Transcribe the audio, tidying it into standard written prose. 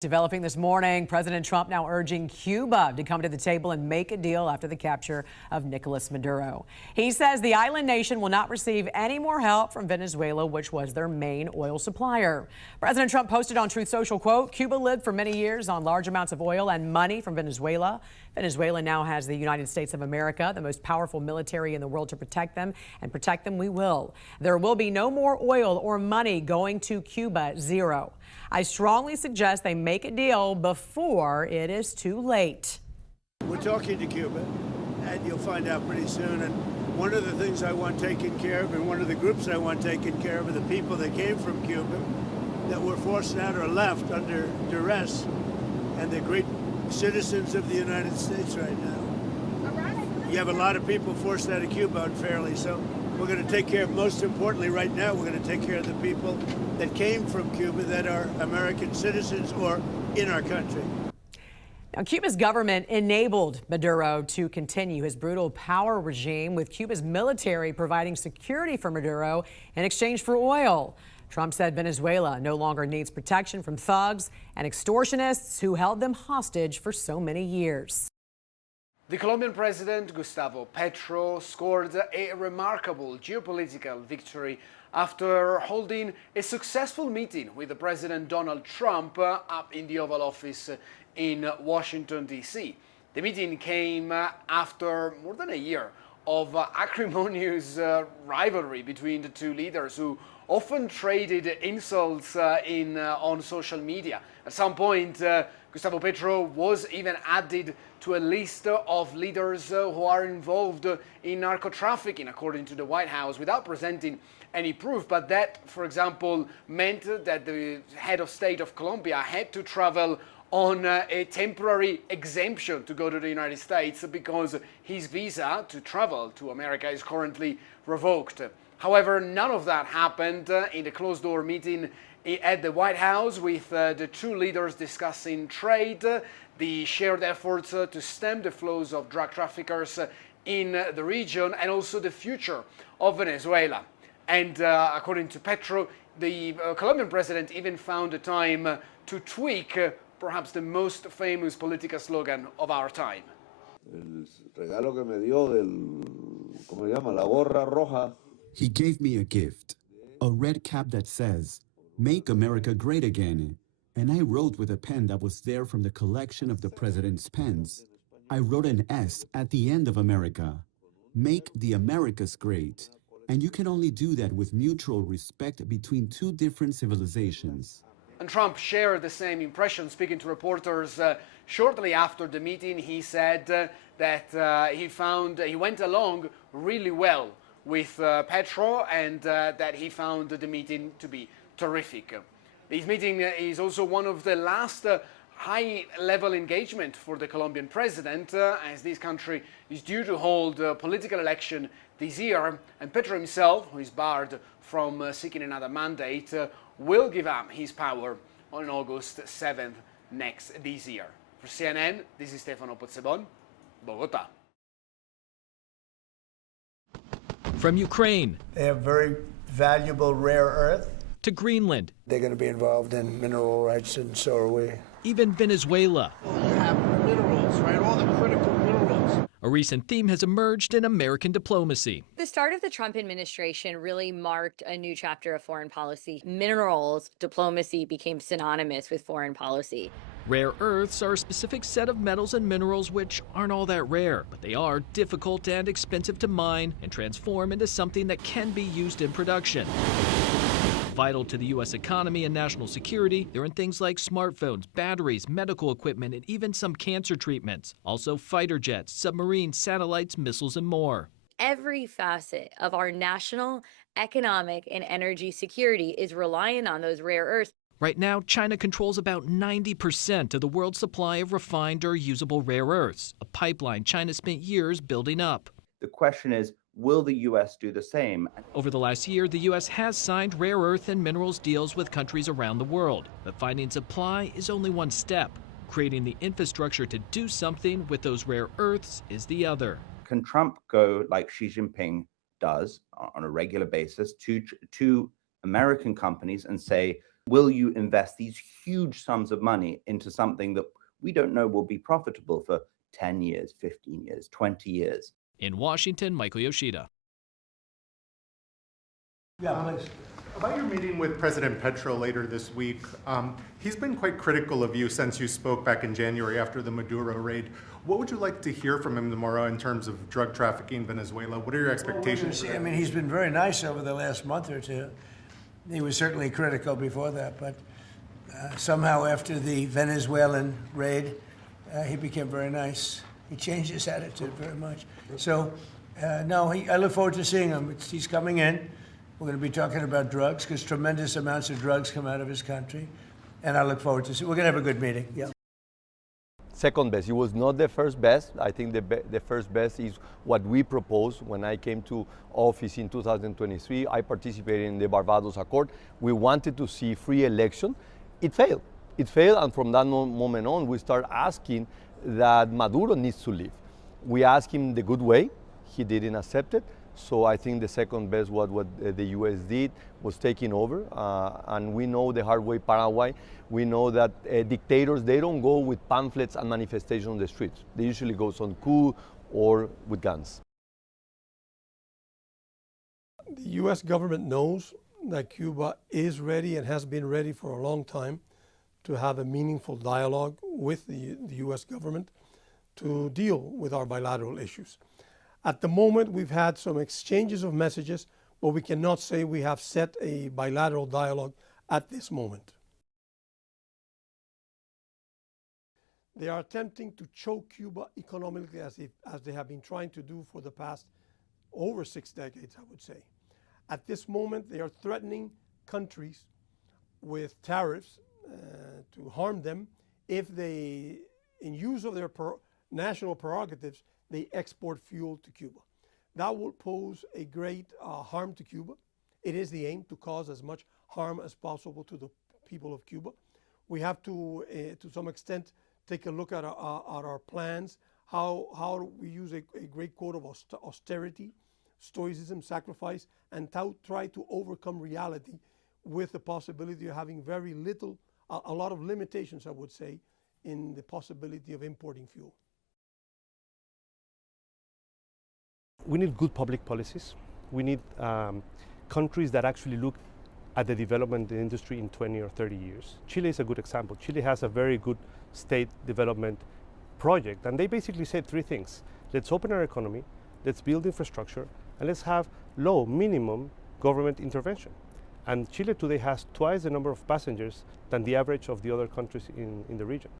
Developing this morning, President Trump now urging Cuba to come to the table and make a deal after the capture of Nicolás Maduro. He says the island nation will not receive any more help from Venezuela, which was their main oil supplier. President Trump posted on Truth Social, quote, "Cuba lived for many years on large amounts of oil and money from Venezuela. Venezuela now has the United States of America, the most powerful military in the world, to protect them, and protect them we will. There will be no more oil or money going to Cuba, zero. I strongly suggest they make a deal before it is too late." We're talking to Cuba, and you'll find out pretty soon. And one of the things I want taken care of, and one of the groups I want taken care of, are the people that came from Cuba that were forced out or left under duress, and they're great citizens of the United States right now. You have a lot of people forced out of Cuba unfairly, so we're going to take care of, most importantly right now, we're going to take care of the people that came from Cuba that are American citizens or in our country. Now, Cuba's government enabled Maduro to continue his brutal power regime, with Cuba's military providing security for Maduro in exchange for oil. Trump said Venezuela no longer needs protection from thugs and extortionists who held them hostage for so many years. The Colombian president, Gustavo Petro, scored a remarkable geopolitical victory after holding a successful meeting with the President Donald Trump up in the Oval Office in Washington, D.C. The meeting came after more than a year of acrimonious rivalry between the two leaders, who often traded insults on social media. At some point, Gustavo Petro was even added to a list of leaders who are involved in narco-trafficking, according to the White House, without presenting any proof. But that, for example, meant that the head of state of Colombia had to travel on a temporary exemption to go to the United States because his visa to travel to America is currently revoked. However, none of that happened in the closed-door meeting at the White House, with the two leaders discussing trade, the shared efforts to stem the flows of drug traffickers in the region, and also the future of Venezuela. And according to Petro, the Colombian president even found the time to tweak perhaps the most famous political slogan of our time. El regalo que me dio del, ¿cómo se llama? La gorra roja. He gave me a gift, a red cap that says, "Make America Great Again." And I wrote with a pen that was there from the collection of the president's pens. I wrote an S at the end of America. Make the Americas great. And you can only do that with mutual respect between two different civilizations. And Trump shared the same impression. Speaking to reporters shortly after the meeting, he said that he went along really well with Petro, and that he found the meeting to be terrific. This meeting is also one of the last high-level engagement for the Colombian president, as this country is due to hold a political election this year, and Petro himself, who is barred from seeking another mandate, will give up his power on August 7th this year. For CNN, this is Stefano Pozzebon, Bogotá. From Ukraine. They have very valuable rare earth. To Greenland. They're going to be involved in mineral rights, and so are we. Even Venezuela. You have minerals, right? All the critical minerals. A recent theme has emerged in American diplomacy. The start of the Trump administration really marked a new chapter of foreign policy. Minerals diplomacy became synonymous with foreign policy. Rare earths are a specific set of metals and minerals which aren't all that rare, but they are difficult and expensive to mine and transform into something that can be used in production. Vital to the U.S. economy and national security, they're in things like smartphones, batteries, medical equipment, and even some cancer treatments. Also fighter jets, submarines, satellites, missiles, and more. Every facet of our national, economic, and energy security is reliant on those rare earths. Right now, China controls about 90% of the world's supply of refined or usable rare earths, a pipeline China spent years building up. The question is, will the U.S. do the same? Over the last year, the U.S. has signed rare earth and minerals deals with countries around the world. But finding supply is only one step. Creating the infrastructure to do something with those rare earths is the other. Can Trump go like Xi Jinping does on a regular basis to American companies and say, Will you invest these huge sums of money into something that we don't know will be profitable for 10 years, 15 years, 20 years? In Washington, Michael Yoshida. Yeah, please. About your meeting with President Petro later this week, he's been quite critical of you since you spoke back in January after the Maduro raid. What would you like to hear from him tomorrow in terms of drug trafficking in Venezuela? What are your expectations? Well, I mean, he's been very nice over the last month or two. He was certainly critical before that, but somehow after the Venezuelan raid, he became very nice. He changed his attitude very much. So, no, I look forward to seeing him. He's coming in. We're going to be talking about drugs because tremendous amounts of drugs come out of his country. And I look forward to see. We're going to have a good meeting. Yeah. Second best. It was not the first best. I think the first best is what we proposed when I came to office in 2023. I participated in the Barbados Accord. We wanted to see free election. It failed. It failed, and from that moment on, we start asking that Maduro needs to leave. We asked him the good way. He didn't accept it. So I think the second best, what the U.S. did, was taking over. And we know the hard way Paraguay. We know that dictators, they don't go with pamphlets and manifestations on the streets. They usually go on coup or with guns. The U.S. government knows that Cuba is ready and has been ready for a long time to have a meaningful dialogue with the U.S. government to deal with our bilateral issues. At the moment, we've had some exchanges of messages, but we cannot say we have set a bilateral dialogue at this moment. They are attempting to choke Cuba economically as they have been trying to do for the past over 6 decades, I would say. At this moment, they are threatening countries with tariffs to harm them if they, in use of their national prerogatives, they export fuel to Cuba. That will pose a great harm to Cuba. It is the aim to cause as much harm as possible to the people of Cuba. We have to some extent, take a look at our plans, how we use a great quote of austerity, stoicism, sacrifice, and try to overcome reality with the possibility of having very little, a lot of limitations, I would say, in the possibility of importing fuel. We need good public policies. We need countries that actually look at the development industry in 20 or 30 years. Chile is a good example. Chile has a very good state development project, and they basically said 3 things. Let's open our economy, let's build infrastructure, and let's have low minimum government intervention. And Chile today has twice the number of passengers than the average of the other countries in the region.